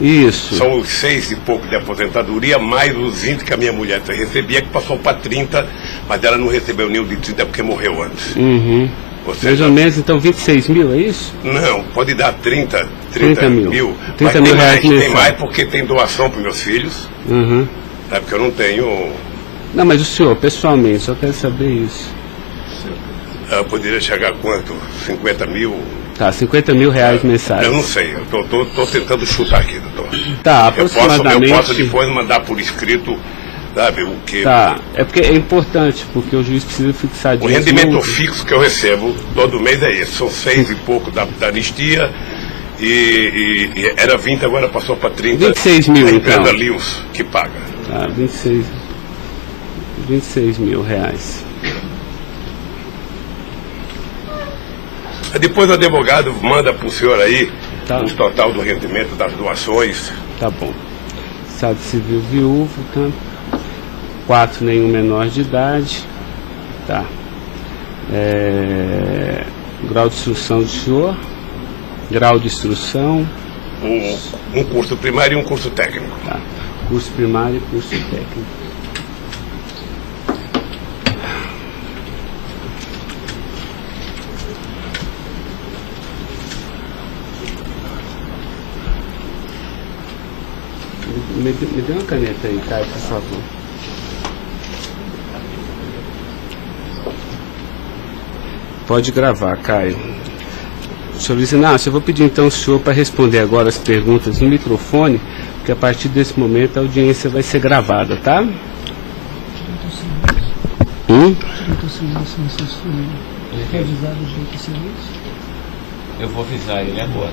Isso. São os 6 e pouco de aposentadoria, mais os 20 que a minha mulher recebia, que passou para 30, mas ela não recebeu nenhum de 30 porque morreu antes. Mais ou menos, então, 26 mil, é isso? Não, pode dar 30 mil. 30 mil reais tem mais porque tem doação para meus filhos. Porque eu não tenho... Não, mas o senhor, pessoalmente, só quero saber isso. Eu poderia chegar a quanto? 50 mil? Tá, 50 mil reais mensais. Eu não sei, eu tô tentando chutar aqui, doutor. Tá, aproximadamente... Eu posso depois mandar por escrito, sabe, o que... Tá, é porque é importante, porque o juiz precisa fixar disso. O rendimento fixo que eu recebo todo mês é esse, são 6 e pouco da anistia e era 20, agora passou para 30. 26 mil, a então. empresa Lewis que paga. Tá, 26 mil reais. Depois o advogado manda para o senhor aí o total do rendimento das doações. Tá bom. Estado civil viúvo, tá? 4, nenhum menor de idade. Tá. Grau de instrução do senhor. Grau de instrução. Um curso primário e um curso técnico. Tá. Curso primário e curso técnico. Me dê uma caneta aí, Caio, por favor. Pode gravar, Caio. Senhor Luiz Inácio, eu vou pedir então ao senhor para responder agora as perguntas no microfone, porque a partir desse momento a audiência vai ser gravada, tá? Eu vou avisar ele agora.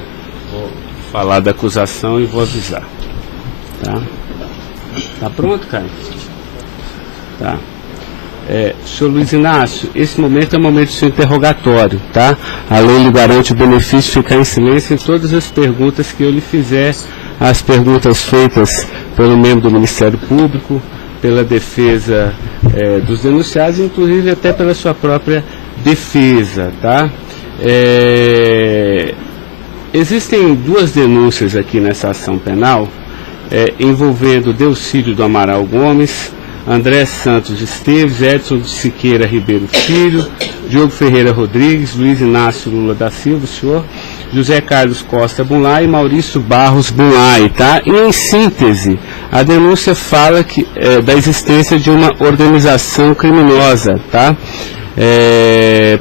Vou falar da acusação e vou avisar. Tá? Tá pronto, Caio? Tá. Senhor Luiz Inácio, esse momento é o momento do seu interrogatório, tá? A lei lhe garante o benefício de ficar em silêncio em todas as perguntas que eu lhe fizer, as perguntas feitas pelo membro do Ministério Público, pela defesa dos denunciados, inclusive até pela sua própria defesa, tá? Existem 2 denúncias aqui nessa ação penal, envolvendo Delcídio do Amaral Gomes, André Santos Esteves, Edson de Siqueira Ribeiro Filho, Diogo Ferreira Rodrigues, Luiz Inácio Lula da Silva, o senhor, José Carlos Costa Bunlai e Maurício Barros Bunlai, tá? E em síntese, a denúncia fala da existência de uma organização criminosa, tá?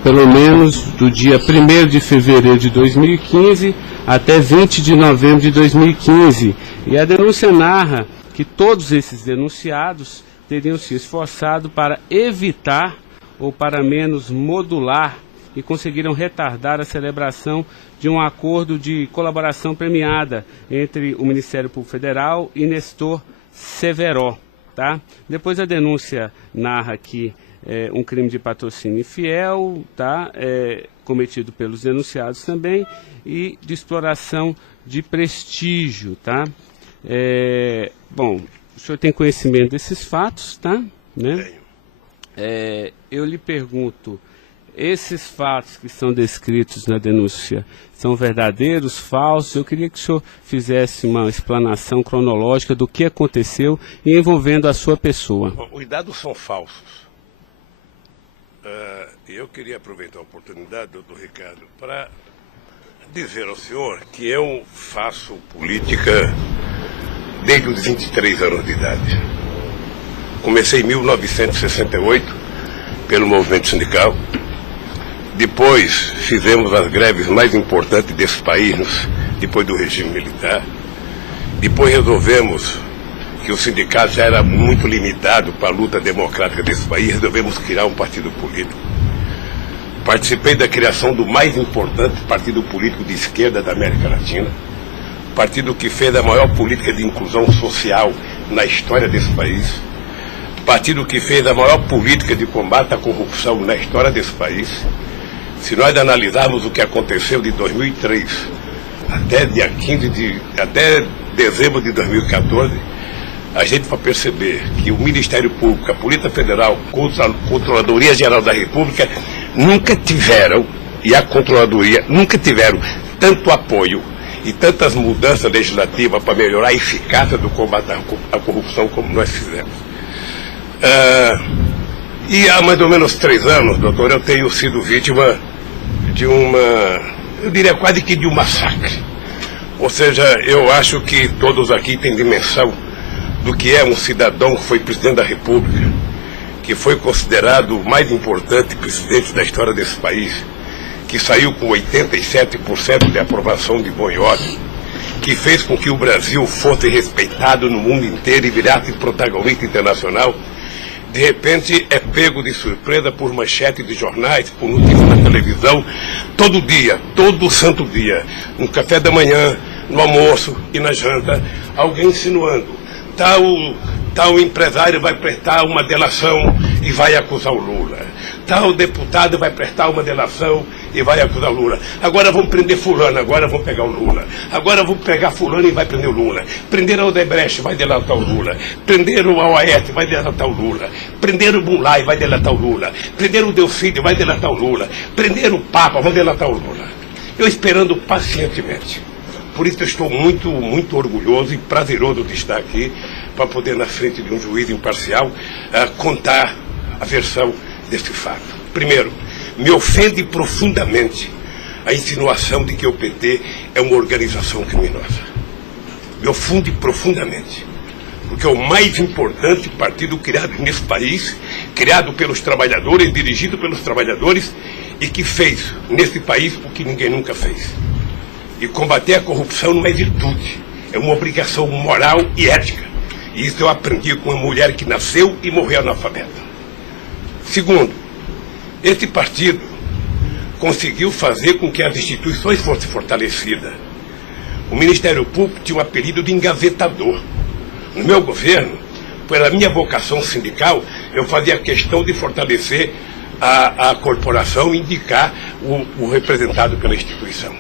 Pelo menos do dia 1º de fevereiro de 2015 até 20 de novembro de 2015. E a denúncia narra que todos esses denunciados teriam se esforçado para evitar ou para menos modular e conseguiram retardar a celebração de um acordo de colaboração premiada entre o Ministério Público Federal e Nestor Severo, tá? Depois a denúncia narra que um crime de patrocínio infiel, tá? Cometido pelos denunciados também, e de exploração de prestígio, tá? Bom, o senhor tem conhecimento desses fatos, tá? Né? Eu lhe pergunto, esses fatos que são descritos na denúncia são verdadeiros, falsos? Eu queria que o senhor fizesse uma explanação cronológica do que aconteceu e envolvendo a sua pessoa. Os dados são falsos. Eu queria aproveitar a oportunidade, doutor Ricardo, para dizer ao senhor que eu faço política desde os 23 anos de idade. Comecei em 1968 pelo movimento sindical. Depois fizemos as greves mais importantes desse país, depois do regime militar. Depois resolvemos que o sindicato já era muito limitado para a luta democrática desse país, resolvemos criar um partido político. Participei da criação do mais importante partido político de esquerda da América Latina, partido que fez a maior política de inclusão social na história desse país, partido que fez a maior política de combate à corrupção na história desse país. Se nós analisarmos o que aconteceu de 2003 até dezembro de 2014, a gente vai perceber que o Ministério Público, a Polícia Federal, a Controladoria Geral da República nunca tiveram, e a Controladoria nunca tiveram tanto apoio e tantas mudanças legislativas para melhorar a eficácia do combate à corrupção como nós fizemos. E há mais ou menos 3 anos, doutor, eu tenho sido vítima de eu diria quase que de um massacre. Ou seja, eu acho que todos aqui têm dimensão do que é um cidadão que foi presidente da República, que foi considerado o mais importante presidente da história desse país, que saiu com 87% de aprovação de bom e ódio, que fez com que o Brasil fosse respeitado no mundo inteiro e virasse protagonista internacional. De repente é pego de surpresa por manchete de jornais, por notícias na televisão, todo dia, todo santo dia, no café da manhã, no almoço e na janta, alguém insinuando, tal empresário vai prestar uma delação e vai acusar o Lula. Tal deputado vai prestar uma delação e vai acusar o Lula. Agora vão prender fulano, agora vão pegar o Lula. Agora vão pegar fulano e vai prender o Lula. Prender o Odebrecht, vai delatar o Lula. Prender o Aoeste, vai delatar o Lula. Prender o Bunlai, vai delatar o Lula. Prender o Delcídio, vai delatar o Lula. Prender o Papa, vai delatar o Lula. Eu esperando pacientemente. Por isso eu estou muito, muito orgulhoso e prazeroso de estar aqui para poder, na frente de um juiz imparcial, contar a versão desse fato. Primeiro, me ofende profundamente a insinuação de que o PT é uma organização criminosa. Me ofende profundamente, porque é o mais importante partido criado nesse país, criado pelos trabalhadores, dirigido pelos trabalhadores, e que fez nesse país o que ninguém nunca fez. E combater a corrupção não é virtude, é uma obrigação moral e ética. E isso eu aprendi com uma mulher que nasceu e morreu analfabeta. Segundo, esse partido conseguiu fazer com que as instituições fossem fortalecidas. O Ministério Público tinha um apelido de engavetador. No meu governo, pela minha vocação sindical, eu fazia questão de fortalecer a corporação e indicar o representado pela instituição.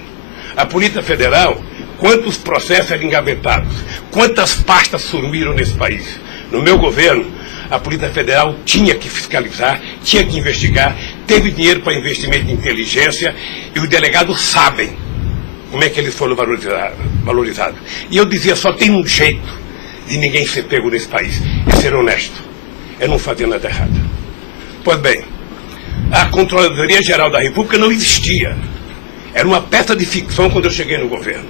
A Polícia Federal, quantos processos eram engavetados, quantas pastas sumiram nesse país. No meu governo, a Polícia Federal tinha que fiscalizar, tinha que investigar, teve dinheiro para investimento em inteligência e os delegados sabem como é que eles foram valorizados. E eu dizia, só tem um jeito de ninguém ser pego nesse país, é ser honesto, é não fazer nada errado. Pois bem, a Controladoria Geral da República não existia. Era uma peça de ficção quando eu cheguei no governo.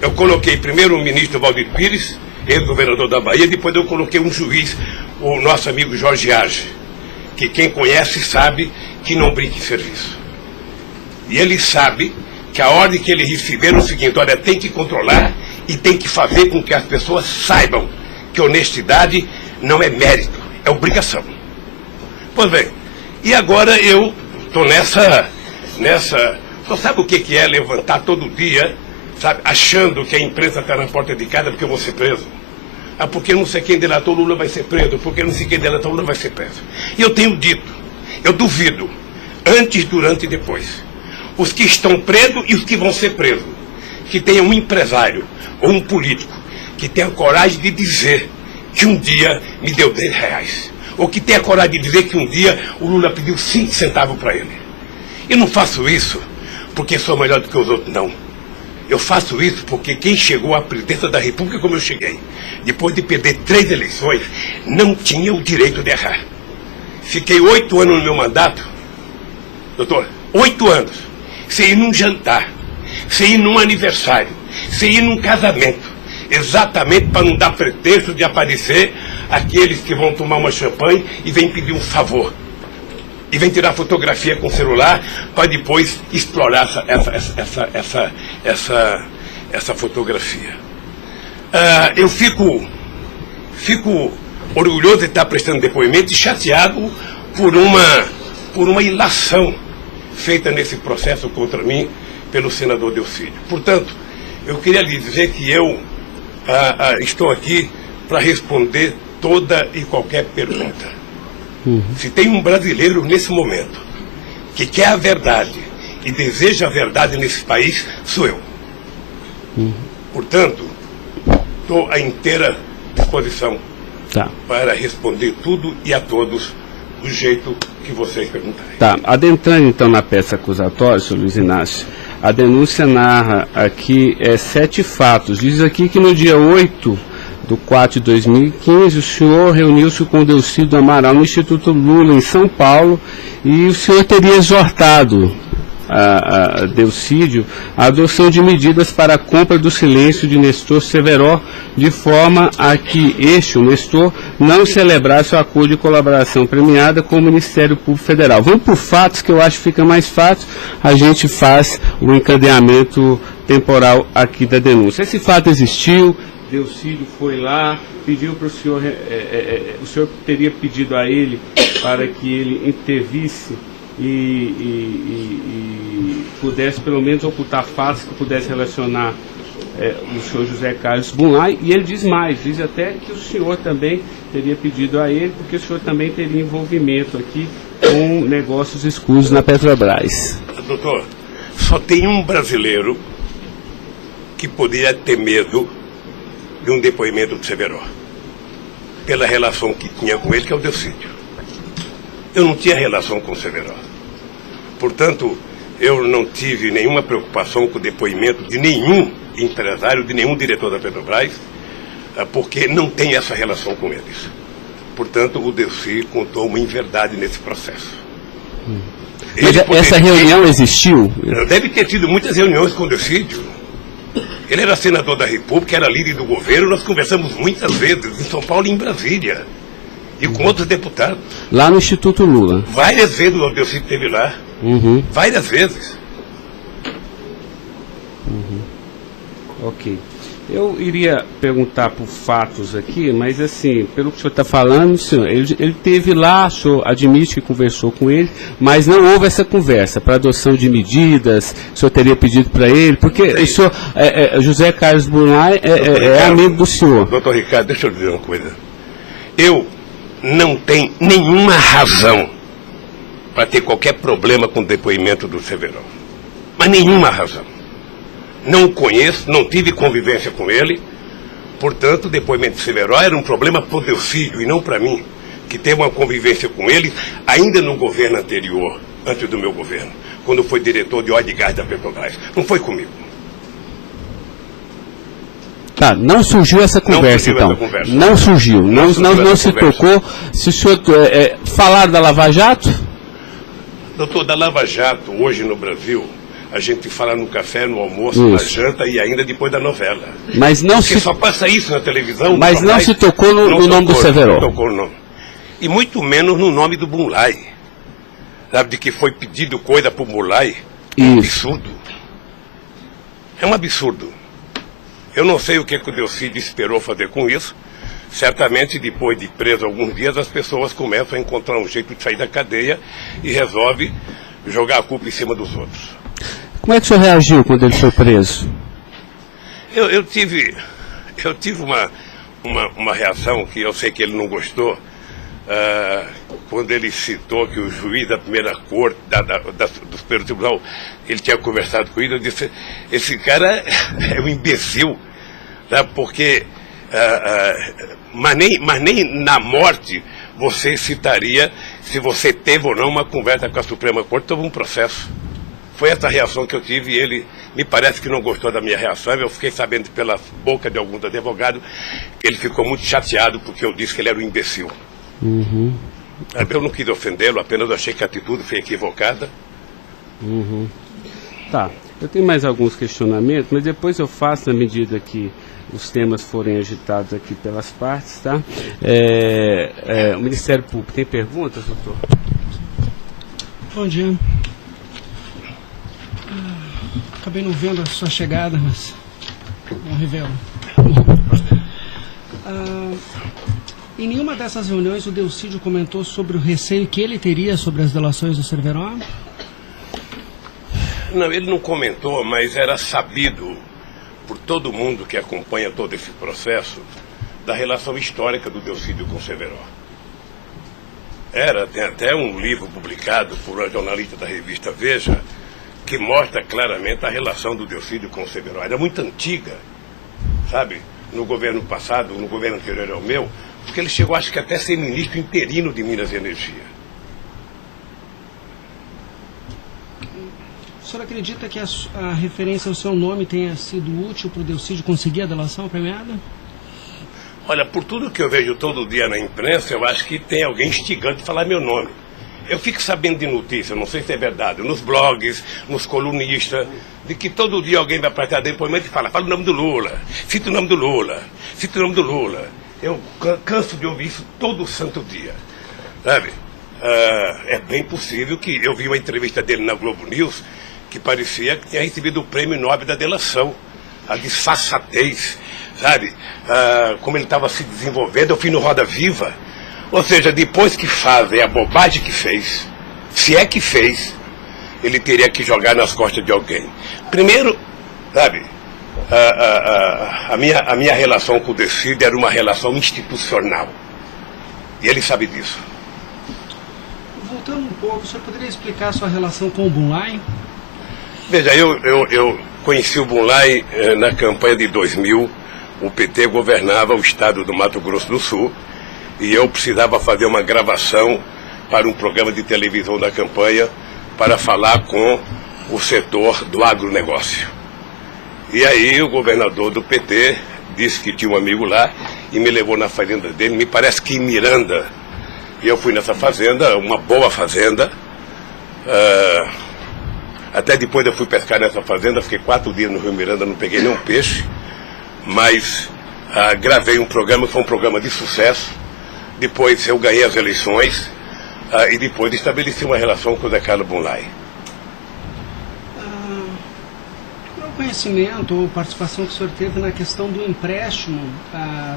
Eu coloquei primeiro o ministro Valdir Pires, ex-governador da Bahia, depois eu coloquei um juiz, o nosso amigo Jorge Arge, que quem conhece sabe que não brinca em serviço. E ele sabe que a ordem que ele recebeu é o seguinte, olha, tem que controlar e tem que fazer com que as pessoas saibam que honestidade não é mérito, é obrigação. Pois bem, e agora eu estou nessa... Você sabe o que é levantar todo dia, sabe, achando que a imprensa está na porta de casa porque eu vou ser preso? Ah, porque não sei quem delatou Lula vai ser preso, porque não sei quem delatou Lula vai ser preso. E eu tenho dito, eu duvido, antes, durante e depois, os que estão presos e os que vão ser presos, que tenha um empresário ou um político que tenha coragem de dizer que um dia me deu R$10, ou que tenha coragem de dizer que um dia o Lula pediu 5 centavos para ele. Eu não faço isso porque sou melhor do que os outros, não. Eu faço isso porque quem chegou à presidência da República como eu cheguei, depois de perder 3 eleições, não tinha o direito de errar. Fiquei 8 anos no meu mandato, doutor, 8 anos, sem ir num jantar, sem ir num aniversário, sem ir num casamento, exatamente para não dar pretexto de aparecer aqueles que vão tomar uma champanhe e vêm pedir um favor. E vem tirar fotografia com o celular para depois explorar essa fotografia. Eu fico orgulhoso de estar prestando depoimento e chateado por uma ilação feita nesse processo contra mim pelo senador Delcídio. Portanto, eu queria lhe dizer que eu estou aqui para responder toda e qualquer pergunta. Se tem um brasileiro nesse momento que quer a verdade e deseja a verdade nesse país, sou eu. Portanto, estou à inteira disposição para responder tudo e a todos do jeito que vocês perguntarem. Tá, adentrando então na peça acusatória, senhor Luiz Inácio, A denúncia narra aqui 7 fatos. Diz aqui que no dia 8/4/2015, o senhor reuniu-se com Delcídio Amaral no Instituto Lula, em São Paulo, e o senhor teria exortado a Delcídio a adoção de medidas para a compra do silêncio de Nestor Severo, de forma a que o Nestor, não celebrasse o acordo de colaboração premiada com o Ministério Público Federal. Vamos por fatos, que eu acho que fica mais fácil, a gente faz o encadeamento temporal aqui da denúncia. Esse fato existiu, Delcídio foi lá, pediu para o senhor, o senhor teria pedido a ele para que ele intervisse e pudesse pelo menos ocultar fatos que pudesse relacionar o senhor José Carlos Bunlai, e ele diz mais, diz até que o senhor também teria pedido a ele, porque o senhor também teria envolvimento aqui com negócios escusos na Petrobras. Doutor, só tem um brasileiro que poderia ter medo de um depoimento do Severo, pela relação que tinha com ele, que é o Delcídio. Eu não tinha relação com o Severo. Portanto, eu não tive nenhuma preocupação com o depoimento de nenhum empresário, de nenhum diretor da Petrobras, porque não tem essa relação com eles. Portanto, o Delcídio contou uma inverdade nesse processo. Mas essa reunião existiu? Deve ter tido muitas reuniões com o Delcídio. Ele era senador da República, era líder do governo, nós conversamos muitas vezes, em São Paulo e em Brasília, e com outros deputados. Lá no Instituto Lula? Várias vezes o Delcídio esteve lá. Várias vezes. Ok. Eu iria perguntar por fatos aqui, mas assim, pelo que o senhor está falando, senhor, ele teve lá, o senhor admite que conversou com ele, mas não houve essa conversa para adoção de medidas, o senhor teria pedido para ele, porque o senhor, José Carlos Bunlai é amigo do senhor. Doutor Ricardo, deixa eu dizer uma coisa. Eu não tenho nenhuma razão para ter qualquer problema com o depoimento do Severo. Mas nenhuma razão. Não o conheço, não tive convivência com ele. Portanto, o depoimento do Severo era um problema para o Delcídio e não para mim, que teve uma convivência com ele ainda no governo anterior, antes do meu governo, quando foi diretor de óleo e gás da Petrobras. Não foi comigo. Tá, não surgiu essa conversa, então. Não surgiu, não se tocou. Se o senhor falaram da Lava Jato? Doutor, da Lava Jato, hoje no Brasil, a gente fala no café, no almoço, na janta e ainda depois da novela. Mas não porque só passa isso na televisão. Mas não se tocou no nome do Severo. Não tocou no nome. E muito menos no nome do Bunlai. Sabe, de que foi pedido coisa para o Bunlai? É um absurdo. É um absurdo. Eu não sei o que o Delcídio esperou fazer com isso. Certamente, depois de preso alguns dias, as pessoas começam a encontrar um jeito de sair da cadeia e resolve jogar a culpa em cima dos outros. Como é que o senhor reagiu quando ele foi preso? Eu tive uma reação que eu sei que ele não gostou, quando ele citou que o juiz da primeira corte, do Superior Tribunal, ele tinha conversado com ele. Eu disse, esse cara é um imbecil, tá? Porque mas nem na morte você citaria se você teve ou não uma conversa com a Suprema Corte sobre um processo. Foi essa reação que eu tive e ele me parece que não gostou da minha reação. Eu fiquei sabendo pela boca de alguns advogados que ele ficou muito chateado porque eu disse que ele era um imbecil. Eu não quis ofendê-lo, apenas achei que a atitude foi equivocada. Tá, eu tenho mais alguns questionamentos, mas depois eu faço na medida que os temas forem agitados aqui pelas partes, tá? O Ministério Público tem perguntas, doutor? Bom dia. Acabei não vendo a sua chegada, mas não revelo. Em nenhuma dessas reuniões o Delcídio comentou sobre o receio que ele teria sobre as delações do Severo? Não, ele não comentou, mas era sabido por todo mundo que acompanha todo esse processo da relação histórica do Delcídio com o Severo. Tem até um livro publicado por uma jornalista da revista Veja que mostra claramente a relação do Delcídio com o Severo. Era muito antiga, sabe? No governo passado, no governo anterior ao meu, porque ele chegou, acho que até a ser ministro interino de Minas e Energia. senhor acredita que a referência ao seu nome tenha sido útil para o Delcídio conseguir a delação premiada? Olha, por tudo que eu vejo todo dia na imprensa, eu acho que tem alguém instigando a falar meu nome. Eu fico sabendo de notícias, não sei se é verdade, nos blogs, nos colunistas, de que todo dia alguém vai prestar depoimento e fala o nome do Lula, cita o nome do Lula, cita o nome do Lula. Eu canso de ouvir isso todo santo dia, sabe? É bem possível que eu vi uma entrevista dele na Globo News que parecia que tinha recebido o prêmio Nobel da delação, a disfarçatez, sabe? Como ele estava se desenvolvendo, eu fui no Roda Viva. Ou seja, depois que fazem a bobagem que fez, se é que fez, ele teria que jogar nas costas de alguém. Primeiro, sabe, a minha relação com o Delcídio era uma relação institucional. E ele sabe disso. Voltando um pouco, o senhor poderia explicar a sua relação com o Bunlai? Veja, eu conheci o Bunlai na campanha de 2000. O PT governava o estado do Mato Grosso do Sul e eu precisava fazer uma gravação para um programa de televisão da campanha para falar com o setor do agronegócio. E aí o governador do PT disse que tinha um amigo lá e me levou na fazenda dele, me parece que em Miranda. E eu fui nessa fazenda, uma boa fazenda. Até depois eu fui pescar nessa fazenda, fiquei 4 dias no Rio Miranda, não peguei nenhum peixe. Mas gravei um programa, foi um programa de sucesso. Depois eu ganhei as eleições e depois estabeleci uma relação com o Zé Carlos Bunlai. Qual o conhecimento ou participação que o senhor teve na questão do empréstimo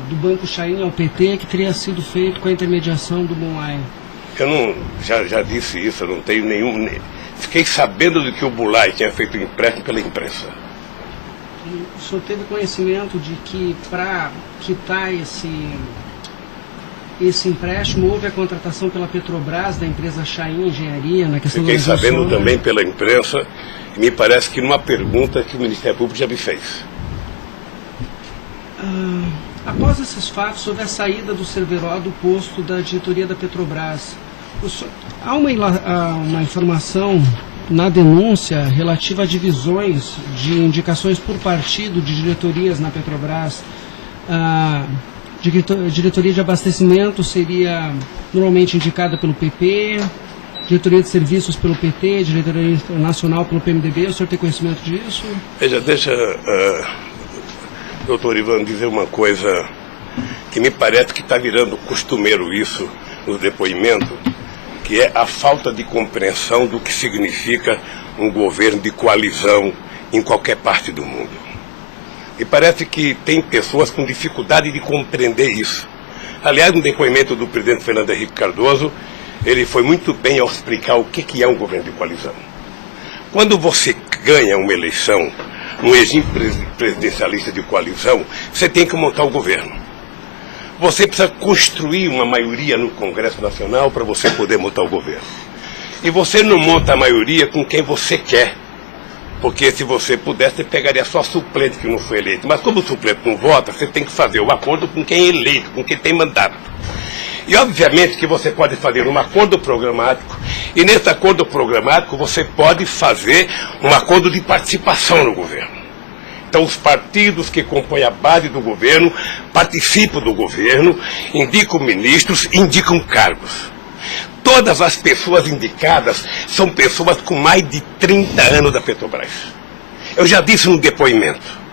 do Banco Chain ao PT que teria sido feito com a intermediação do Bunlai? Eu não, já disse isso, eu não tenho nenhum... Fiquei sabendo de que o Bunlai tinha feito um empréstimo pela imprensa. O senhor teve conhecimento de que para quitar esse empréstimo houve a contratação pela Petrobras da empresa Chain Engenharia na questão Fiquei da sabendo também pela imprensa e me parece que numa pergunta que o Ministério Público já me fez. Após esses fatos, sobre a saída do Cerveró do posto da diretoria da Petrobras, há uma informação na denúncia relativa a divisões de indicações por partido de diretorias na Petrobras. A diretoria de abastecimento seria normalmente indicada pelo PP, diretoria de serviços pelo PT, diretoria nacional pelo PMDB. O senhor tem conhecimento disso? Veja, deixa, doutor Ivan, dizer uma coisa que me parece que está virando costumeiro isso no depoimento, que é a falta de compreensão do que significa um governo de coalizão em qualquer parte do mundo. E parece que tem pessoas com dificuldade de compreender isso. Aliás, no depoimento do presidente Fernando Henrique Cardoso, ele foi muito bem ao explicar o que é um governo de coalizão. Quando você ganha uma eleição, um regime presidencialista de coalizão, você tem que montar o governo. Você precisa construir uma maioria no Congresso Nacional para você poder montar o governo. E você não monta a maioria com quem você quer. Porque se você pudesse, você pegaria só suplente que não foi eleito. Mas como o suplente não vota, você tem que fazer o acordo com quem é eleito, com quem tem mandato. E obviamente que você pode fazer um acordo programático, e nesse acordo programático você pode fazer um acordo de participação no governo. Então os partidos que compõem a base do governo participam do governo, indicam ministros, indicam cargos. Todas as pessoas indicadas são pessoas com mais de 30 anos da Petrobras. Eu já disse no depoimento,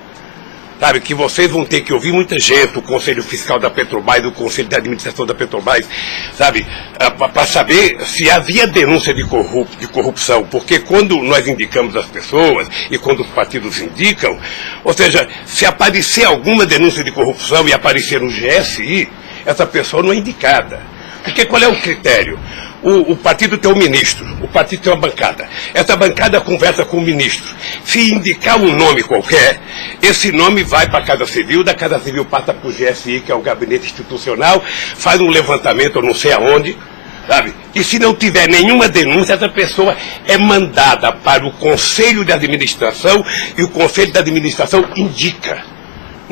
sabe, que vocês vão ter que ouvir muita gente, o Conselho Fiscal da Petrobras, o Conselho de Administração da Petrobras, sabe, para saber se havia denúncia de corrupção, porque quando nós indicamos as pessoas e quando os partidos indicam, ou seja, se aparecer alguma denúncia de corrupção e aparecer no GSI, essa pessoa não é indicada. Porque qual é o critério? O partido tem um ministro, o partido tem uma bancada. Essa bancada conversa com o ministro. Se indicar um nome qualquer, esse nome vai para a Casa Civil, da Casa Civil passa para o GSI, que é o Gabinete Institucional, faz um levantamento, eu não sei aonde, sabe? E se não tiver nenhuma denúncia, essa pessoa é mandada para o Conselho de Administração e o Conselho de Administração indica.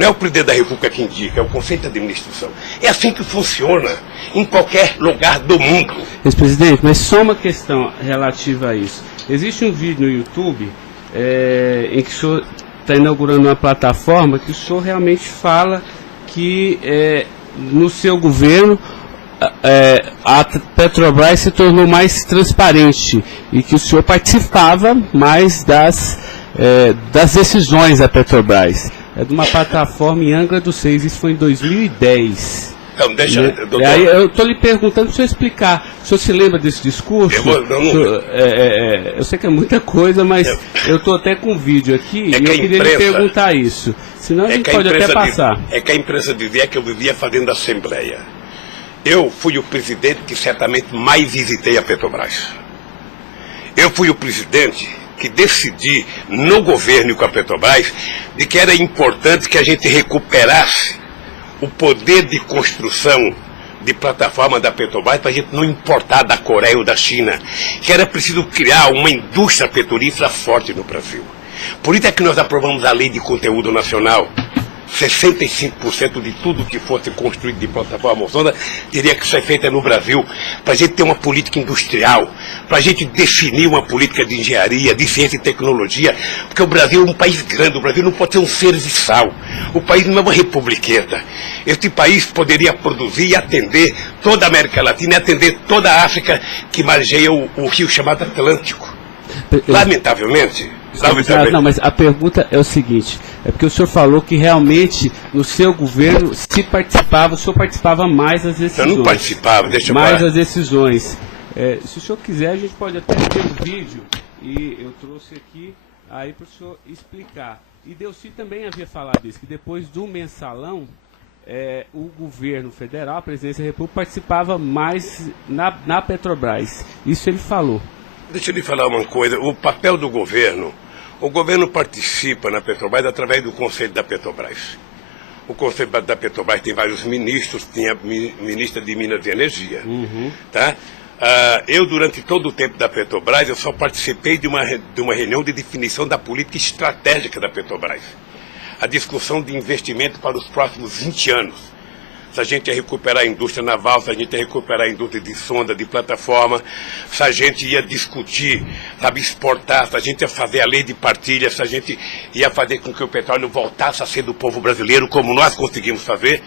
Não é o presidente da República que indica, é o Conselho de Administração. É assim que funciona em qualquer lugar do mundo. Ex-presidente, mas só uma questão relativa a isso. Existe um vídeo no YouTube em que o senhor está inaugurando uma plataforma que o senhor realmente fala que no seu governo a Petrobras se tornou mais transparente e que o senhor participava mais das decisões da Petrobras. É de uma plataforma em Angra dos Reis, isso foi em 2010. Então, deixa, doutor. Aí eu estou lhe perguntando para o senhor explicar. O senhor se lembra desse discurso? Eu sei que é muita coisa, mas eu estou até com um vídeo aqui e eu queria lhe perguntar isso. Senão a gente pode até passar. É que a imprensa dizia que eu vivia fazendo assembleia. Eu fui o presidente que certamente mais visitei a Petrobras. Eu fui o presidente que decidi no governo e com a Petrobras de que era importante que a gente recuperasse o poder de construção de plataforma da Petrobras para a gente não importar da Coreia ou da China, que era preciso criar uma indústria petrolífera forte no Brasil. Por isso é que nós aprovamos a Lei de Conteúdo Nacional. 65% de tudo que fosse construído de plataforma sonda teria que ser feita no Brasil, para a gente ter uma política industrial, para a gente definir uma política de engenharia, de ciência e tecnologia, porque o Brasil é um país grande, o Brasil não pode ser um serviçal, o país não é uma republiqueta. Este país poderia produzir e atender toda a América Latina e atender toda a África que margeia o rio chamado Atlântico. Lamentavelmente. Não, mas a pergunta é o seguinte, é porque o senhor falou que realmente no seu governo se participava, o senhor participava mais das decisões. Eu não participava, deixa eu mais falar. das decisões. Se o senhor quiser, a gente pode até ter um vídeo, e eu trouxe aqui aí para o senhor explicar. E Delcy também havia falado isso, que depois do mensalão, o governo federal, a presidência da República, participava mais na Petrobras. Isso ele falou. Deixa eu lhe falar uma coisa, o papel do governo, o governo participa na Petrobras através do Conselho da Petrobras. O Conselho da Petrobras tem vários ministros, tinha ministra de Minas e Energia. Tá? Eu, durante todo o tempo da Petrobras, eu só participei de uma reunião de definição da política estratégica da Petrobras. A discussão de investimento para os próximos 20 anos. Se a gente ia recuperar a indústria naval, se a gente ia recuperar a indústria de sonda, de plataforma, se a gente ia discutir, sabe, exportar, se a gente ia fazer a lei de partilha, se a gente ia fazer com que o petróleo voltasse a ser do povo brasileiro, como nós conseguimos fazer.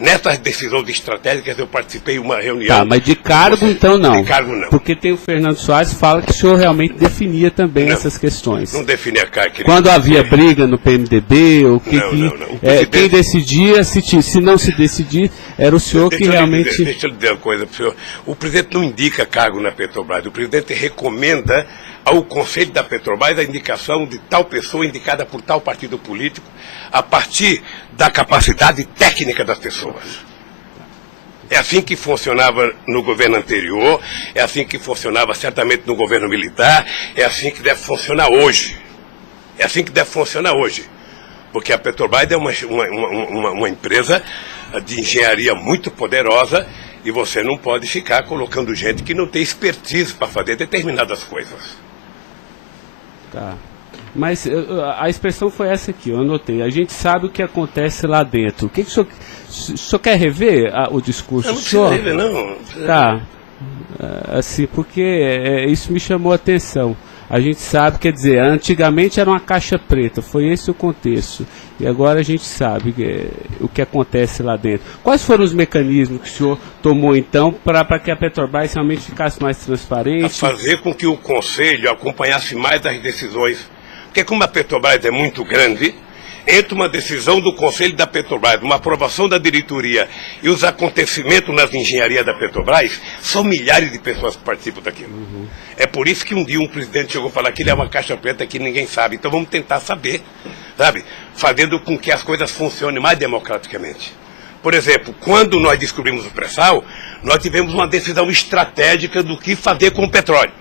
Nessas decisões estratégicas eu participei de uma reunião. Tá, mas de cargo então não. De cargo não. Porque tem o Fernando Soares que fala que o senhor realmente definia também essas questões. Não definia cargo. Quando havia briga no PMDB, ou quem decidia, se não se decidir, era o senhor que realmente... Deixa eu lhe dizer uma coisa para o senhor. O presidente não indica cargo na Petrobras, o presidente recomenda ao Conselho da Petrobras a indicação de tal pessoa indicada por tal partido político a partir da capacidade técnica das pessoas. É assim que funcionava no governo anterior, é assim que funcionava certamente no governo militar, é assim que deve funcionar hoje. É assim que deve funcionar hoje. Porque a Petrobras é uma empresa de engenharia muito poderosa e você não pode ficar colocando gente que não tem expertise para fazer determinadas coisas. Tá. Mas a expressão foi essa aqui, eu anotei. A gente sabe o que acontece lá dentro. O que o senhor quer rever o discurso? Eu não preciso rever, não. Tá. Assim, porque isso me chamou a atenção. A gente sabe, quer dizer, antigamente era uma caixa preta, foi esse o contexto. E agora a gente sabe o que acontece lá dentro. Quais foram os mecanismos que o senhor tomou, então, para que a Petrobras realmente ficasse mais transparente? A fazer com que o Conselho acompanhasse mais as decisões. Porque como a Petrobras é muito grande, entre uma decisão do Conselho da Petrobras, uma aprovação da diretoria e os acontecimentos nas engenharias da Petrobras, são milhares de pessoas que participam daquilo. É por isso que um dia um presidente chegou a falar que ele é uma caixa preta que ninguém sabe. Então vamos tentar saber, sabe? Fazendo com que as coisas funcionem mais democraticamente. Por exemplo, quando nós descobrimos o pré-sal, nós tivemos uma decisão estratégica do que fazer com o petróleo.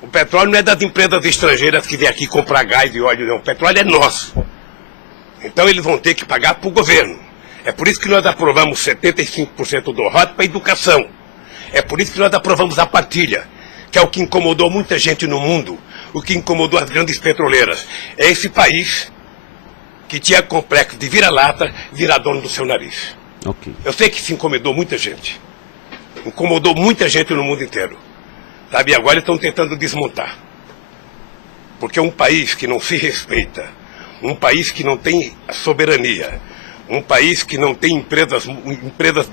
O petróleo não é das empresas estrangeiras que vêm aqui comprar gás e óleo, não. O petróleo é nosso. Então eles vão ter que pagar para o governo. É por isso que nós aprovamos 75% do ROT para a educação. É por isso que nós aprovamos a partilha, que é o que incomodou muita gente no mundo, o que incomodou as grandes petroleiras. É esse país que tinha complexo de vira-lata, virar dono do seu nariz. Ok. Eu sei que isso incomodou muita gente. Incomodou muita gente no mundo inteiro. Sabe, e agora estão tentando desmontar. Porque um país que não se respeita, um país que não tem soberania, um país que não tem empresas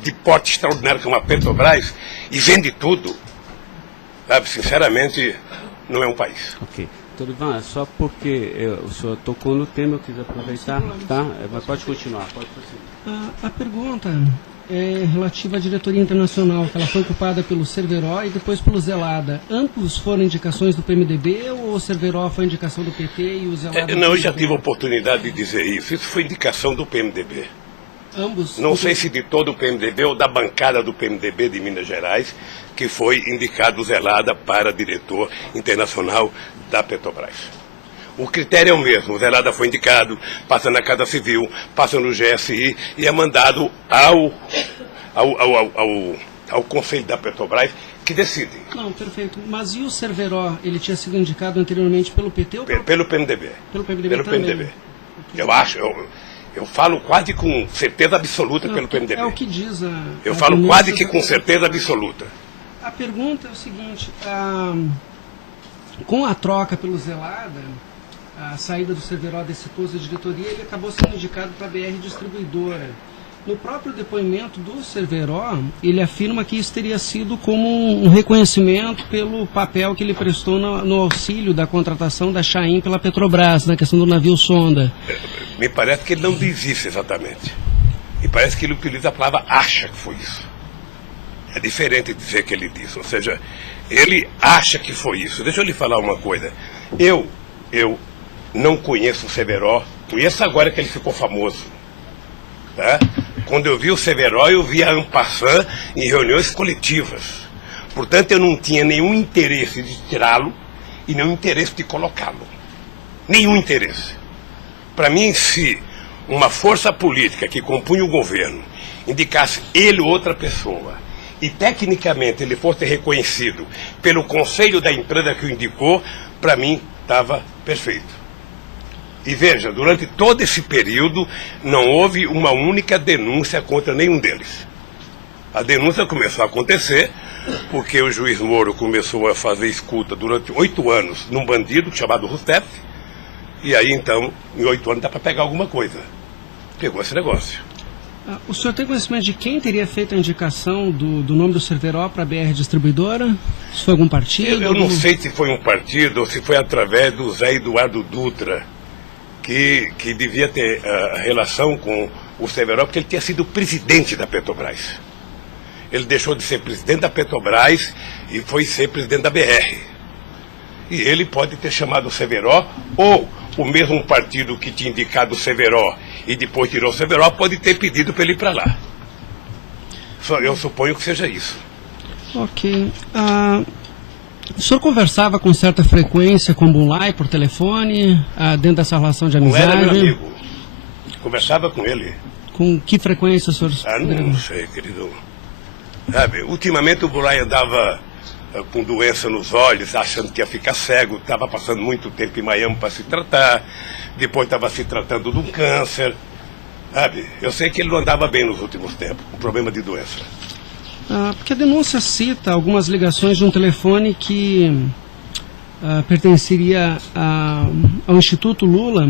de porte extraordinário como a Petrobras e vende tudo, sabe, sinceramente, não é um país. Ok. Doutor Ivan, só porque o senhor tocou no tema, eu quis aproveitar, tá? Mas pode continuar, pode prosseguir. A pergunta é relativa à diretoria internacional, que ela foi ocupada pelo Cerveró e depois pelo Zelada. Ambos foram indicações do PMDB ou o Cerveró foi indicação do PT e o Zelada... Não, eu já tive a oportunidade de dizer isso. Isso foi indicação do PMDB. Ambos? Não sei se de todo o PMDB ou da bancada do PMDB de Minas Gerais, que foi indicado o Zelada para diretor internacional da Petrobras. O critério é o mesmo. O Zelada foi indicado, passa na Casa Civil, passa no GSI e é mandado ao Conselho da Petrobras, que decide. Não, perfeito. Mas e o Cerveró? Ele tinha sido indicado anteriormente pelo PT ou pelo PMDB? Pelo PMDB pelo também. PMDB. Eu acho, eu falo quase com certeza absoluta pelo PMDB. É o que diz Eu falo quase que com certeza absoluta. A pergunta é o seguinte, com a troca pelo Zelada, a saída do Cerveró desse posto de diretoria, ele acabou sendo indicado para a BR Distribuidora. No próprio depoimento do Cerveró, ele afirma que isso teria sido como um reconhecimento pelo papel que ele prestou no auxílio da contratação da Chain pela Petrobras, na questão do navio sonda. Me parece que ele não diz isso exatamente. Me parece que ele utiliza a palavra acha que foi isso. É diferente de dizer que ele disse. Ou seja, ele acha que foi isso. Deixa eu lhe falar uma coisa. Eu não conheço o Cerveró. Conheço agora que ele ficou famoso. Tá? Quando eu vi o Cerveró, eu vi a en passant em reuniões coletivas. Portanto, eu não tinha nenhum interesse de tirá-lo e nenhum interesse de colocá-lo. Nenhum interesse. Para mim, se uma força política que compunha o governo indicasse ele ou outra pessoa e tecnicamente ele fosse reconhecido pelo conselho da empresa que o indicou, para mim estava perfeito. E veja, durante todo esse período não houve uma única denúncia contra nenhum deles. A denúncia começou a acontecer porque o juiz Moro começou a fazer escuta durante 8 anos num bandido chamado Rousseff, e aí então, em 8 anos dá para pegar alguma coisa. Pegou esse negócio. O senhor tem conhecimento de quem teria feito a indicação do nome do Cerveró para a BR Distribuidora? Se foi algum partido? Eu não sei se foi um partido ou se foi através do Zé Eduardo Dutra, que devia ter relação com o Cerveró, porque ele tinha sido presidente da Petrobras. Ele deixou de ser presidente da Petrobras e foi ser presidente da BR. E ele pode ter chamado o Cerveró, ou o mesmo partido que tinha indicado o Cerveró e depois tirou o Cerveró pode ter pedido para ele ir para lá. Eu suponho que seja isso. Ok. O senhor conversava com certa frequência com o Bulay por telefone, dentro dessa relação de amizade? Não era meu amigo. Conversava com ele. Com que frequência o senhor... Não sei, querido. Sabe, ultimamente o Bulay andava com doença nos olhos, achando que ia ficar cego, estava passando muito tempo em Miami para se tratar, depois estava se tratando de um câncer. Sabe, eu sei que ele não andava bem nos últimos tempos, com problema de doença. Porque a denúncia cita algumas ligações de um telefone que pertenceria ao Instituto Lula.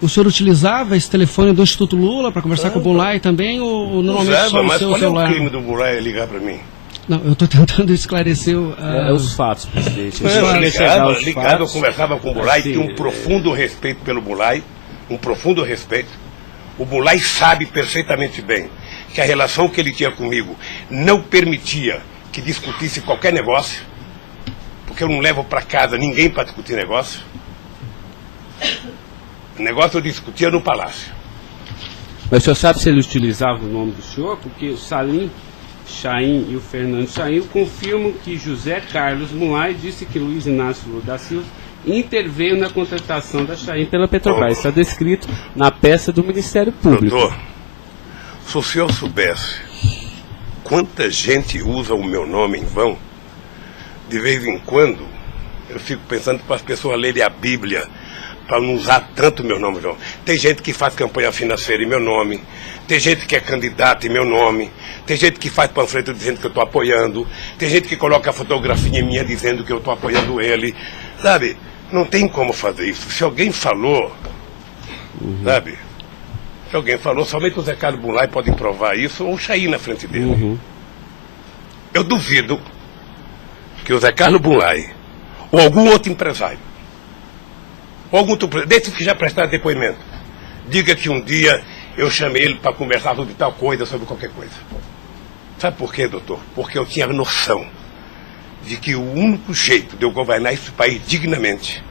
O senhor utilizava esse telefone do Instituto Lula para conversar com o Bulay também, ou normalmente só no seu celular? Mas qual é o crime do Bulay ligar para mim? Não, eu estou tentando esclarecer os fatos, presidente. Eu conversava com o Bulay, tinha um profundo respeito pelo Bulay, um profundo respeito. O Bulay sabe perfeitamente bem que a relação que ele tinha comigo não permitia que discutisse qualquer negócio, porque eu não levo para casa ninguém para discutir negócio. O negócio eu discutia no palácio. Mas o senhor sabe se ele utilizava o nome do senhor? Porque o Salim Chain e o Fernando Chain confirmam que José Carlos Mulay disse que Luiz Inácio Lula da Silva interveio na contratação da Chain pela Petrobras. Está descrito na peça do Ministério Público. Doutor, se o senhor soubesse quanta gente usa o meu nome em vão, de vez em quando eu fico pensando para as pessoas lerem a Bíblia para não usar tanto meu nome, não. Tem gente que faz campanha financeira em meu nome, tem gente que é candidato em meu nome, tem gente que faz panfleto dizendo que eu estou apoiando, tem gente que coloca a fotografia minha dizendo que eu estou apoiando ele, sabe? Não tem como fazer isso. Se alguém falou, sabe? Se alguém falou, somente o Zé Carlos Bunlai pode provar isso, ou o Chaim na frente dele. Eu duvido que o Zé Carlos Bunlai, ou algum outro empresário, ou algum outro, desses que já prestaram depoimento, diga que um dia eu chamei ele para conversar sobre tal coisa, sobre qualquer coisa. Sabe por quê, doutor? Porque eu tinha noção de que o único jeito de eu governar esse país dignamente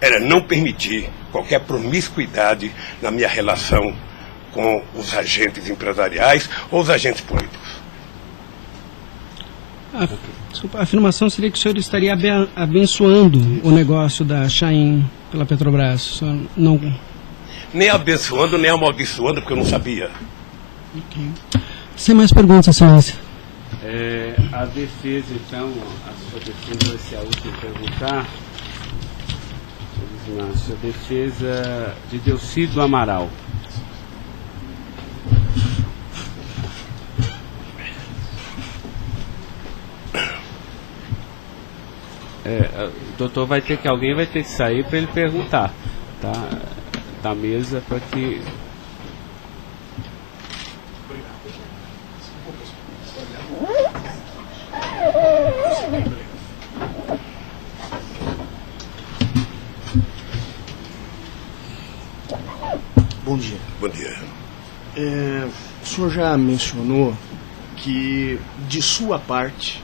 era não permitir qualquer promiscuidade na minha relação com os agentes empresariais ou os agentes políticos. Desculpa, a afirmação seria que o senhor estaria abençoando o negócio da Chaim pela Petrobras. O senhor não... Nem abençoando, nem amaldiçoando, porque eu não sabia. Sem mais perguntas, excelência. A defesa, então, a sua defesa vai ser a última a perguntar. A defesa de Delcídio Amaral. O doutor alguém vai ter que sair para ele perguntar, tá? Da mesa para que... Bom dia. Bom dia. O senhor já mencionou que, de sua parte,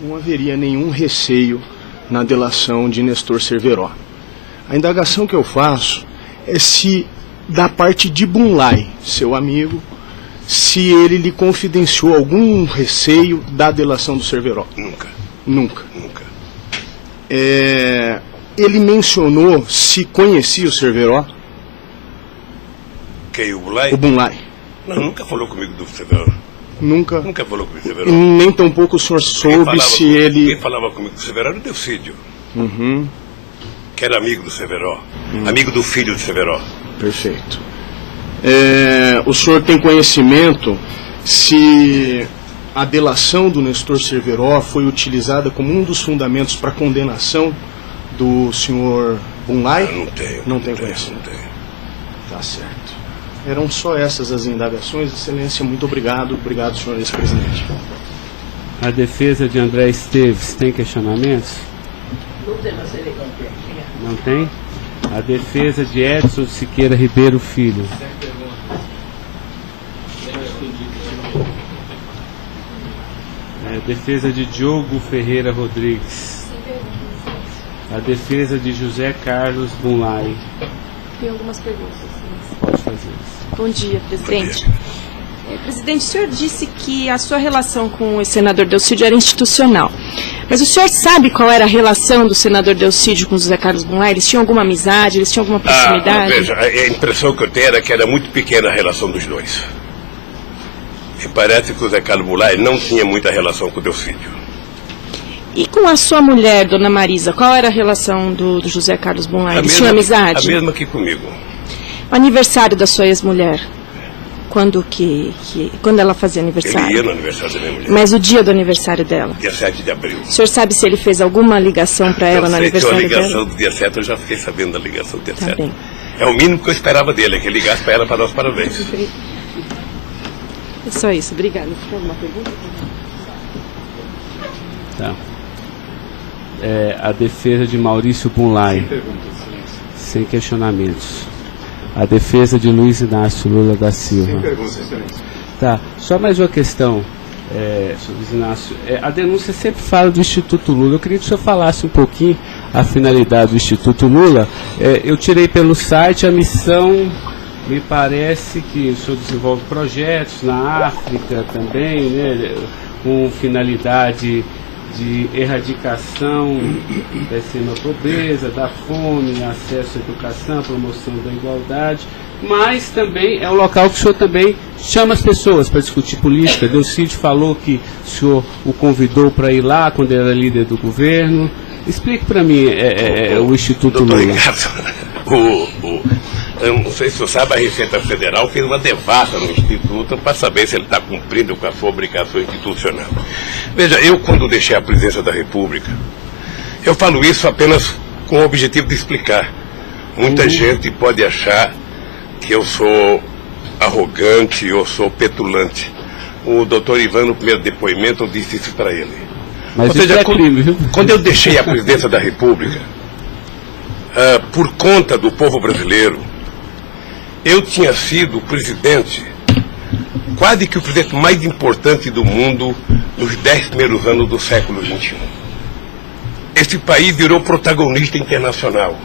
não haveria nenhum receio na delação de Nestor Cerveró. A indagação que eu faço é se, da parte de Bunlai, seu amigo, se ele lhe confidenciou algum receio da delação do Cerveró. Nunca. Nunca. Nunca. Ele mencionou se conhecia o Cerveró? Quem, o Bunlai? O Bunlai. Não, nunca falou comigo do Cerveró. Nunca? Nunca falou comigo do Cerveró. Nem tampouco o senhor soube se ele... Quem falava comigo do Cerveró era o Delcídio. Que era amigo do Cerveró. Amigo do filho do Cerveró. Perfeito. O senhor tem conhecimento se a delação do Nestor Cerveró foi utilizada como um dos fundamentos para a condenação do senhor Bunlai? Não tenho. Não tem conhecimento. Não tenho. Tá certo. Eram só essas as indagações. Excelência, muito obrigado. Obrigado, senhor ex-presidente. A defesa de André Esteves tem questionamentos? Não tem? A defesa de Edson Siqueira Ribeiro Filho. A defesa de Diogo Ferreira Rodrigues. A defesa de José Carlos Bunlai. Tem algumas perguntas. Pode fazer isso. Bom dia, presidente. Presidente, o senhor disse que a sua relação com o senador Delcídio era institucional. Mas o senhor sabe qual era a relação do senador Delcídio com o José Carlos Bunlai? Eles tinham alguma amizade? Eles tinham alguma proximidade? Veja, a impressão que eu tenho era que era muito pequena a relação dos dois. E parece que o José Carlos Bunlai não tinha muita relação com o Delcídio. E com a sua mulher, dona Marisa, qual era a relação do José Carlos Bunlai? Eles tinham amizade? A mesma que comigo. O aniversário da sua ex-mulher? Quando ela fazia aniversário? Ele ia no aniversário da minha mulher. Mas o dia do aniversário dela? Dia 7 de abril. O senhor sabe se ele fez alguma ligação para ela no aniversário dela? A ligação do dia 7, eu já fiquei sabendo da ligação do dia 7. Bem. É o mínimo que eu esperava dele, que ele ligasse para ela para dar os parabéns. É só isso, obrigada. Tem alguma pergunta? Tá. A defesa de Maurício Bunlai. Sem questionamentos. A defesa de Luiz Inácio Lula da Silva. Sem perguntas, excelência. Tá, só mais uma questão, Luiz Inácio. A denúncia sempre fala do Instituto Lula. Eu queria que o senhor falasse um pouquinho a finalidade do Instituto Lula. Eu tirei pelo site a missão, me parece que o senhor desenvolve projetos na África também, né, com finalidade de erradicação da extrema pobreza, da fome, acesso à educação, promoção da igualdade, mas também é um local que o senhor também chama as pessoas para discutir política. Delcídio falou que o senhor o convidou para ir lá quando ele era líder do governo. Explique para mim o Instituto Lula. Eu não sei se você sabe, a Receita Federal fez uma devassa no Instituto para saber se ele está cumprindo com a sua obrigação institucional. Veja, eu quando deixei a presidência da República, eu falo isso apenas com o objetivo de explicar. Muita gente pode achar que eu sou arrogante, eu sou petulante. O doutor Ivan, no primeiro depoimento, eu disse isso para ele. Mas isso é crime, viu? Quando eu deixei a presidência da República, por conta do povo brasileiro, eu tinha sido o presidente, quase que o presidente mais importante do mundo nos 10 primeiros anos do século XXI. Esse país virou protagonista internacional.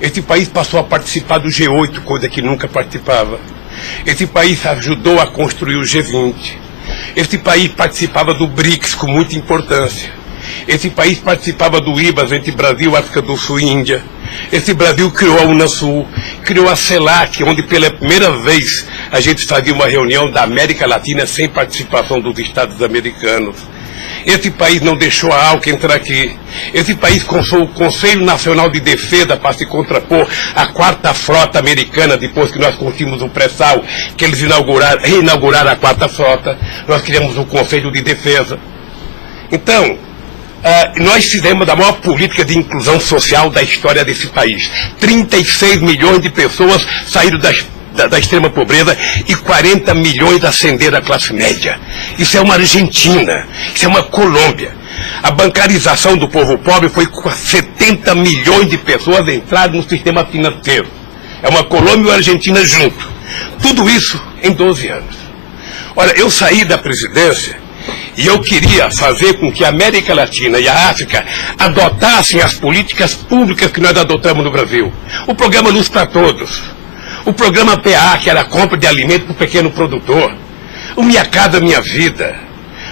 Esse país passou a participar do G8, coisa que nunca participava. Esse país ajudou a construir o G20. Esse país participava do BRICS com muita importância. Esse país participava do IBAS entre Brasil, África do Sul e Índia. Esse Brasil criou a Unasul, criou a CELAC, onde pela primeira vez a gente fazia uma reunião da América Latina sem participação dos Estados americanos. Esse país não deixou a ALCA entrar aqui. Esse país consultou o Conselho Nacional de Defesa para se contrapor à 4ª Frota Americana, depois que nós conseguimos o pré-sal, que eles reinauguraram a 4ª Frota. Nós criamos o Conselho de Defesa. Então, nós fizemos a maior política de inclusão social da história desse país. 36 milhões de pessoas saíram da extrema pobreza e 40 milhões ascenderam à classe média. Isso é uma Argentina, isso é uma Colômbia. A bancarização do povo pobre foi com 70 milhões de pessoas entraram no sistema financeiro. É uma Colômbia e uma Argentina junto. Tudo isso em 12 anos. Olha, eu saí da presidência e eu queria fazer com que a América Latina e a África adotassem as políticas públicas que nós adotamos no Brasil. O programa Luz para Todos. O programa PA, que era a compra de alimento para o pequeno produtor. O Minha Casa Minha Vida.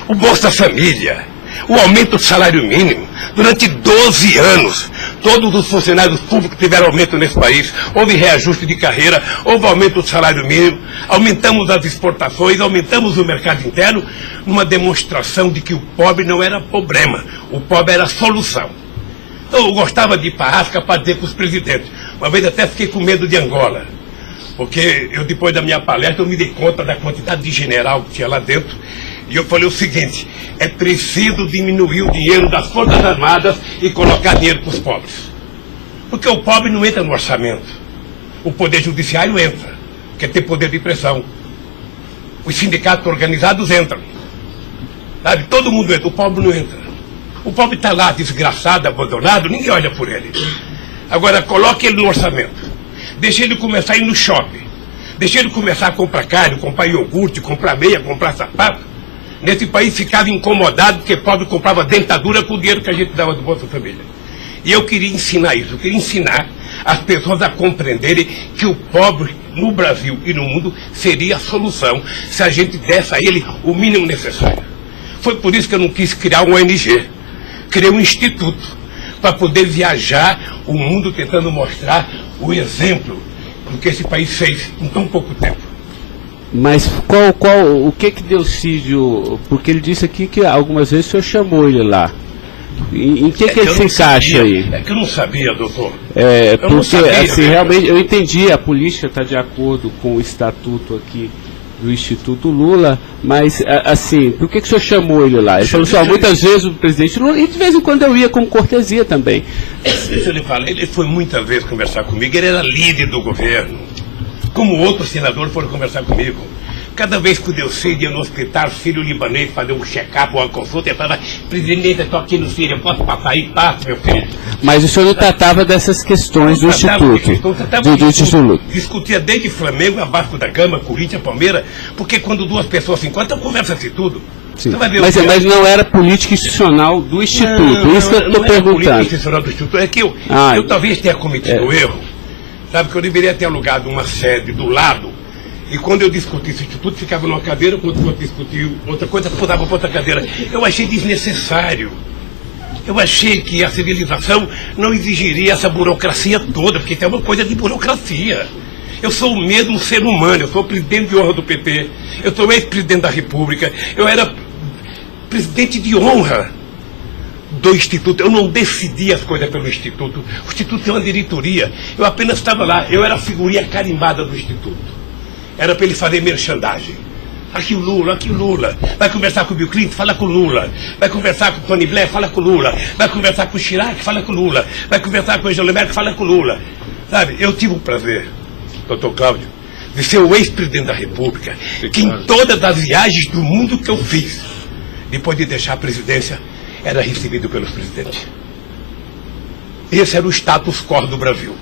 O Bolsa Família. O aumento do salário mínimo. Durante 12 anos, todos os funcionários públicos tiveram aumento nesse país. Houve reajuste de carreira, houve aumento do salário mínimo. Aumentamos as exportações, aumentamos o mercado interno, numa demonstração de que o pobre não era problema. O pobre era a solução. Eu gostava de ir para a África para dizer para os presidentes. Uma vez até fiquei com medo de Angola. Porque eu, depois da minha palestra, eu me dei conta da quantidade de general que tinha lá dentro. E eu falei o seguinte, é preciso diminuir o dinheiro das Forças Armadas e colocar dinheiro para os pobres. Porque o pobre não entra no orçamento. O Poder Judiciário entra, quer ter poder de pressão. Os sindicatos organizados entram. Sabe? Todo mundo entra, o pobre não entra. O pobre está lá, desgraçado, abandonado, ninguém olha por ele. Agora, coloque ele no orçamento. Deixa ele começar a ir no shopping. Deixa ele começar a comprar carne, comprar iogurte, comprar meia, comprar sapato. Nesse país ficava incomodado porque pobre comprava dentadura com o dinheiro que a gente dava do Bolsa Família. E eu queria ensinar isso. Eu queria ensinar as pessoas a compreenderem que o pobre no Brasil e no mundo seria a solução se a gente desse a ele o mínimo necessário. Foi por isso que eu não quis criar uma ONG. Criei um instituto para poder viajar o mundo tentando mostrar o exemplo do que esse país fez em tão pouco tempo. Mas o que Delcídio, porque ele disse aqui que algumas vezes o senhor chamou ele lá. Em que ele se encaixa aí? É que eu não sabia, doutor. Porque assim, realmente eu entendi, a política está de acordo com o estatuto aqui do Instituto Lula, mas assim, por que o senhor chamou ele lá? Ele falou assim, muitas vezes o presidente Lula, e de vez em quando eu ia como cortesia também. Deixa eu lhe falar, ele foi muitas vezes conversar comigo, ele era líder do governo, como outros senadores foram conversar comigo. Cada vez que o Delcídio ia no hospital, filho libanês, fazer um check-up ou uma consulta, ele falava, presidente, eu estou aqui no Síria, posso passar aí? Passa, meu filho. Mas o senhor não tratava dessas questões do Instituto? Do Instituto. Discutia desde Flamengo a Vasco da Gama, Corinthians, Palmeiras, porque quando duas pessoas se encontram, conversa-se tudo. Mas não era política institucional do Instituto, isso que eu estou perguntando. Não era política institucional do Instituto, é que eu talvez tenha cometido um erro, sabe, que eu deveria ter alugado uma sede do lado. E quando eu discuti esse instituto, ficava numa cadeira, quando eu discutia outra coisa, pulava para outra cadeira. Eu achei desnecessário. Eu achei que a civilização não exigiria essa burocracia toda, porque isso é uma coisa de burocracia. Eu sou o mesmo ser humano, eu sou presidente de honra do PT, eu sou ex-presidente da República, eu era presidente de honra do Instituto. Eu não decidi as coisas pelo Instituto. O Instituto é uma diretoria. Eu apenas estava lá. Eu era a figurinha carimbada do Instituto. Era para ele fazer merchandising. Aqui o Lula. Vai conversar com o Bill Clinton, fala com o Lula. Vai conversar com o Tony Blair, fala com o Lula. Vai conversar com o Chirac, fala com o Lula. Vai conversar com o Angela Merkel, fala com o Lula. Sabe, eu tive o prazer, doutor Cláudio, de ser o ex-presidente da República, que em todas as viagens do mundo que eu fiz, depois de deixar a presidência, era recebido pelos presidentes. Esse era o status quo do Brasil.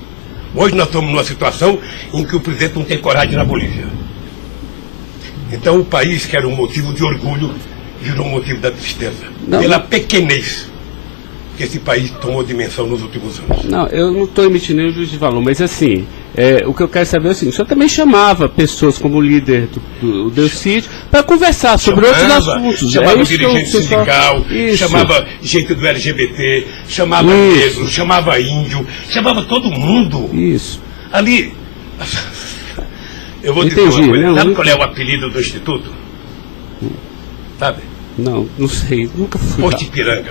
Hoje nós estamos numa situação em que o presidente não tem coragem na Bolívia. Então o país, que era um motivo de orgulho, virou um motivo da tristeza. Pela pequenez que esse país tomou dimensão nos últimos anos. Não, eu não estou emitindo nenhum juízo de valor, mas assim, o que eu quero saber é o seguinte: o senhor também chamava pessoas como o líder do Delcídio para conversar sobre outros assuntos. Chamava dirigente sindical, chamava gente do LGBT, chamava negro, chamava índio, chamava todo mundo. Isso. Ali... Eu vou dizer uma coisa. Sabe qual é o apelido do Instituto? Sabe? Não sei. Nunca fui. Posto Ipiranga.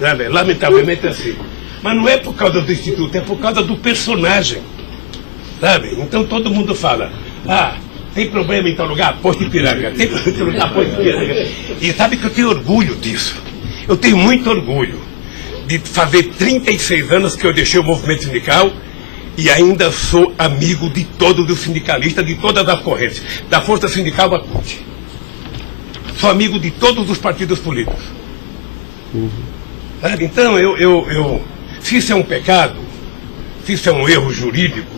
Sabe? Lamentavelmente é assim. Mas não é por causa do Instituto, é por causa do personagem. Sabe? Então todo mundo fala: tem problema em tal lugar? Posto Ipiranga. Tem problema em tal lugar? Posto Ipiranga. E sabe que eu tenho orgulho disso. Eu tenho muito orgulho de fazer 36 anos que eu deixei o movimento sindical. E ainda sou amigo de todos os sindicalistas, de todas as correntes, da Força Sindical à CUT. Sou amigo de todos os partidos políticos. Então, se isso é um pecado, se isso é um erro jurídico,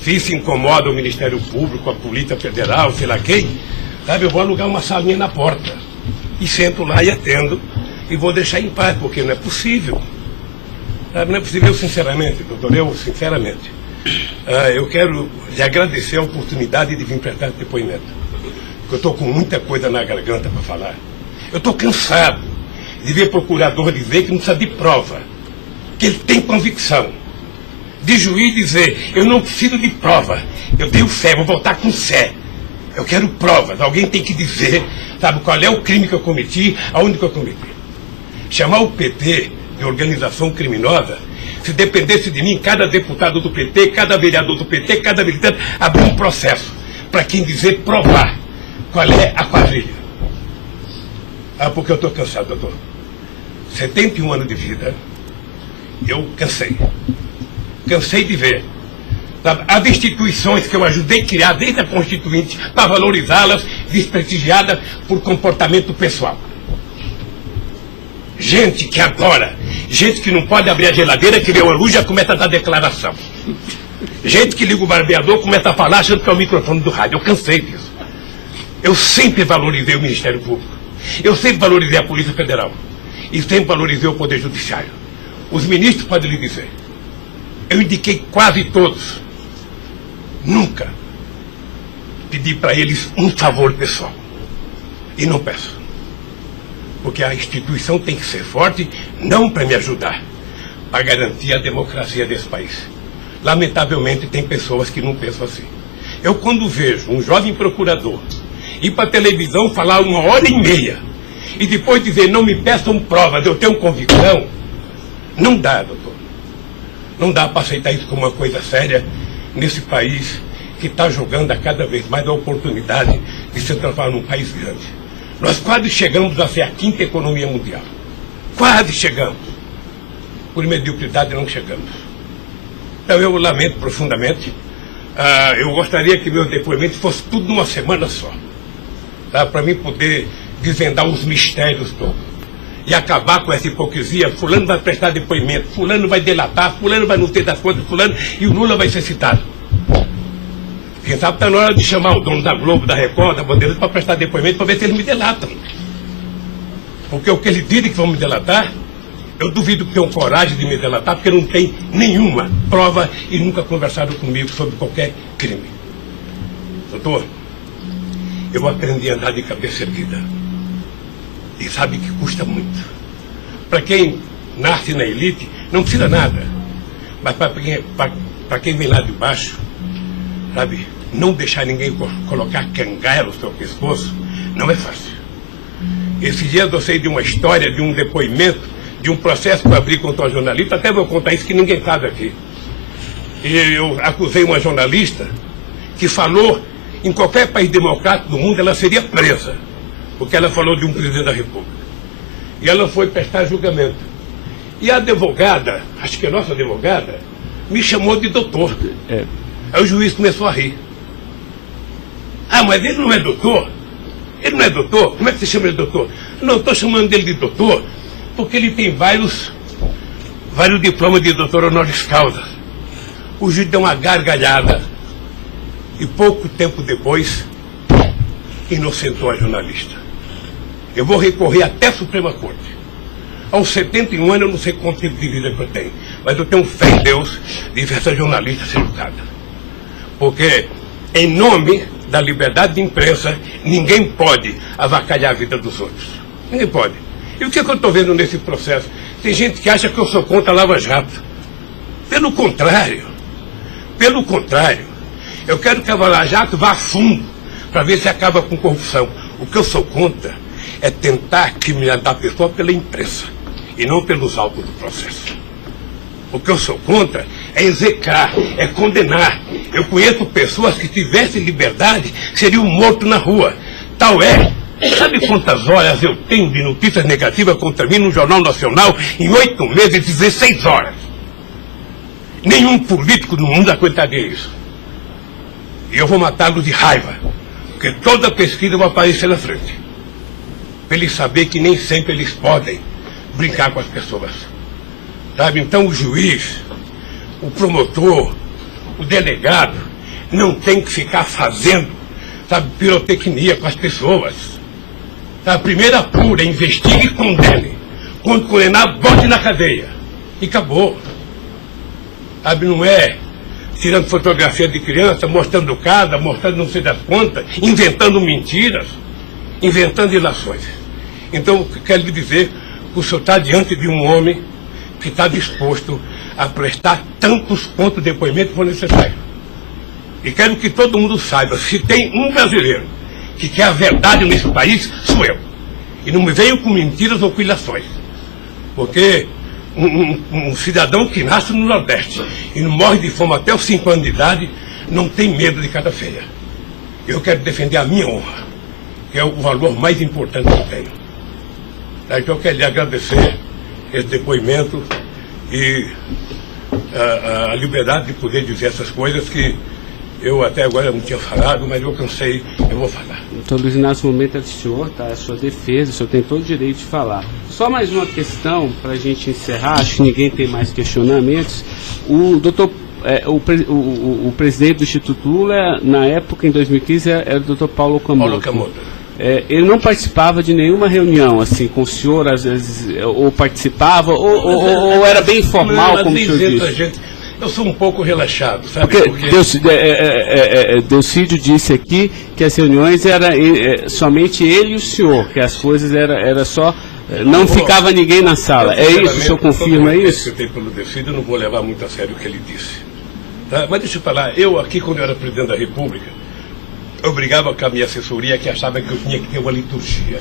se isso incomoda o Ministério Público, a Polícia Federal, sei lá quem, eu vou alugar uma salinha na porta. E sento lá e atendo, e vou deixar em paz, porque não é possível. Não é possível, sinceramente, doutor, sinceramente, eu quero lhe agradecer a oportunidade de vir prestar esse depoimento. Porque eu estou com muita coisa na garganta para falar. Eu estou cansado de ver procurador dizer que não precisa de prova, que ele tem convicção. De juiz dizer: eu não preciso de prova, eu tenho fé, vou voltar com fé. Eu quero provas, alguém tem que dizer, qual é o crime que eu cometi, aonde que eu cometi. Chamar o PT de organização criminosa, se dependesse de mim, cada deputado do PT, cada vereador do PT, cada militante, abrir um processo para quem dizer, provar qual é a quadrilha. Porque eu estou cansado, doutor. 71 anos de vida, eu cansei. Cansei de ver as instituições que eu ajudei a criar desde a Constituinte, para valorizá-las, desprestigiadas por comportamento pessoal. Gente que adora, gente que não pode abrir a geladeira, que vê uma luz e já começa a dar declaração. Gente que liga o barbeador, começa a falar achando que é o microfone do rádio. Eu cansei disso. Eu sempre valorizei o Ministério Público. Eu sempre valorizei a Polícia Federal. E sempre valorizei o Poder Judiciário. Os ministros podem lhe dizer. Eu indiquei quase todos. Nunca pedi para eles um favor pessoal. E não peço. Porque a instituição tem que ser forte, não para me ajudar, para garantir a democracia desse país. Lamentavelmente, tem pessoas que não pensam assim. Eu, quando vejo um jovem procurador ir para a televisão falar 1h30 e depois dizer: não me peçam provas, eu tenho convicção, não dá, doutor. Não dá para aceitar isso como uma coisa séria nesse país que está jogando a cada vez mais a oportunidade de se transformar num país grande. Nós quase chegamos a ser a 5ª economia mundial. Quase chegamos. Por mediocridade não chegamos. Então eu lamento profundamente. Eu gostaria que meu depoimento fosse tudo numa semana só. Para mim poder desvendar os mistérios todos. E acabar com essa hipocrisia. Fulano vai prestar depoimento, fulano vai delatar, fulano vai não ter das contas, fulano, e o Lula vai ser citado. Quem sabe está na hora de chamar o dono da Globo, da Record, da Bandeirantes para prestar depoimento para ver se eles me delatam. Porque o que eles dizem que vão me delatar, eu duvido que tenham coragem de me delatar, porque não tem nenhuma prova e nunca conversaram comigo sobre qualquer crime. Doutor, eu aprendi a andar de cabeça erguida. E sabe que custa muito. Para quem nasce na elite, não precisa nada. Mas para quem vem lá de baixo, não deixar ninguém colocar cangaia no seu pescoço, não é fácil. Esse dia eu sei de uma história, de um depoimento, de um processo que eu abri contra uma jornalista, até vou contar isso que ninguém sabe aqui. E eu acusei uma jornalista que falou, em qualquer país democrático do mundo, ela seria presa, porque ela falou de um presidente da República. E ela foi prestar julgamento. E a advogada, acho que a nossa advogada, me chamou de doutor. Aí o juiz começou a rir. Ah, mas ele não é doutor? Ele não é doutor? Como é que você chama ele de doutor? Não, estou chamando ele de doutor porque ele tem vários diplomas de doutor honoris causa. O juiz deu uma gargalhada e pouco tempo depois inocentou a jornalista. Eu vou recorrer até a Suprema Corte. Aos 71 anos eu não sei quanto tempo de vida que eu tenho, mas eu tenho fé em Deus de ver essa jornalista ser educada. Porque, em nome da liberdade de imprensa, ninguém pode avacalhar a vida dos outros. Ninguém pode. E o que eu estou vendo nesse processo? Tem gente que acha que eu sou contra a Lava Jato. Pelo contrário, eu quero que a Lava Jato vá a fundo para ver se acaba com corrupção. O que eu sou contra é tentar criminalizar a pessoa pela imprensa e não pelos autos do processo. O que eu sou contra é execrar, é condenar. Eu conheço pessoas que tivessem liberdade seriam mortos na rua. Tal é. Sabe quantas horas eu tenho de notícias negativas contra mim no Jornal Nacional em 8 meses, 16 horas? Nenhum político no mundo aguentaria isso. E eu vou matá-lo de raiva, porque toda pesquisa vai aparecer na frente. Para eles saberem que nem sempre eles podem brincar com as pessoas. Sabe? Então o juiz, o promotor, o delegado, não tem que ficar fazendo, sabe, pirotecnia com as pessoas. A primeira apura, investigue e condene. Quando condenar, bote na cadeia. E acabou. Sabe, não é tirando fotografia de criança, mostrando casa, mostrando não sei das quantas, inventando mentiras, inventando ilações. Então, eu quero lhe dizer que o senhor está diante de um homem que está disposto a prestar tantos quanto depoimentos for necessário. E quero que todo mundo saiba, se tem um brasileiro que quer a verdade nesse país, sou eu. E não me venham com mentiras ou com ilações. Porque um cidadão que nasce no Nordeste e não morre de fome até os 5 anos de idade, não tem medo de cara feia. Eu quero defender a minha honra, que é o valor mais importante que eu tenho. Então eu quero lhe agradecer esse depoimento e a liberdade de poder dizer essas coisas que eu até agora não tinha falado, mas eu cansei, eu vou falar. Doutor Luiz Inácio, o momento é do senhor, tá? É a sua defesa, o senhor tem todo o direito de falar. Só mais uma questão para a gente encerrar, acho que ninguém tem mais questionamentos. O presidente do Instituto Lula, na época, em 2015, era o doutor Paulo Camoto. Ele não participava de nenhuma reunião, assim, com o senhor, às vezes, ou participava, ou era bem informal, como o senhor disse? Eu sou um pouco relaxado, sabe? Porque Delcídio disse aqui que as reuniões eram somente ele e o senhor, que as coisas era só... Não ficava ninguém na sala. É isso? O senhor confirma isso? Eu tenho pelo Delcídio, eu não vou levar muito a sério o que ele disse. Tá? Mas deixa eu falar, eu aqui, quando eu era presidente da República, eu brigava com a minha assessoria que achava que eu tinha que ter uma liturgia.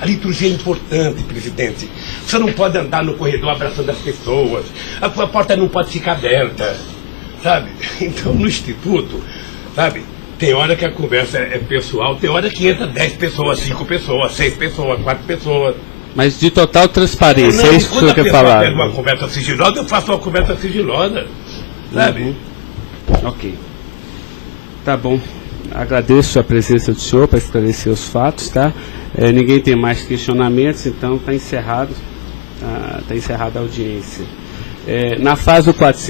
A liturgia é importante, presidente. Você não pode andar no corredor abraçando as pessoas. A porta não pode ficar aberta, sabe? Então, no Instituto, sabe, tem hora que a conversa é pessoal, tem hora que entra 10 pessoas, 5 pessoas, 6 pessoas, 4 pessoas. Mas de total transparência, é isso que o senhor quer falar? Quando eu pego uma conversa sigilosa, eu faço uma conversa sigilosa, sabe? Ok. Tá bom. Agradeço a presença do senhor para esclarecer os fatos, tá? Ninguém tem mais questionamentos, então está encerrado a audiência. Na fase do 400...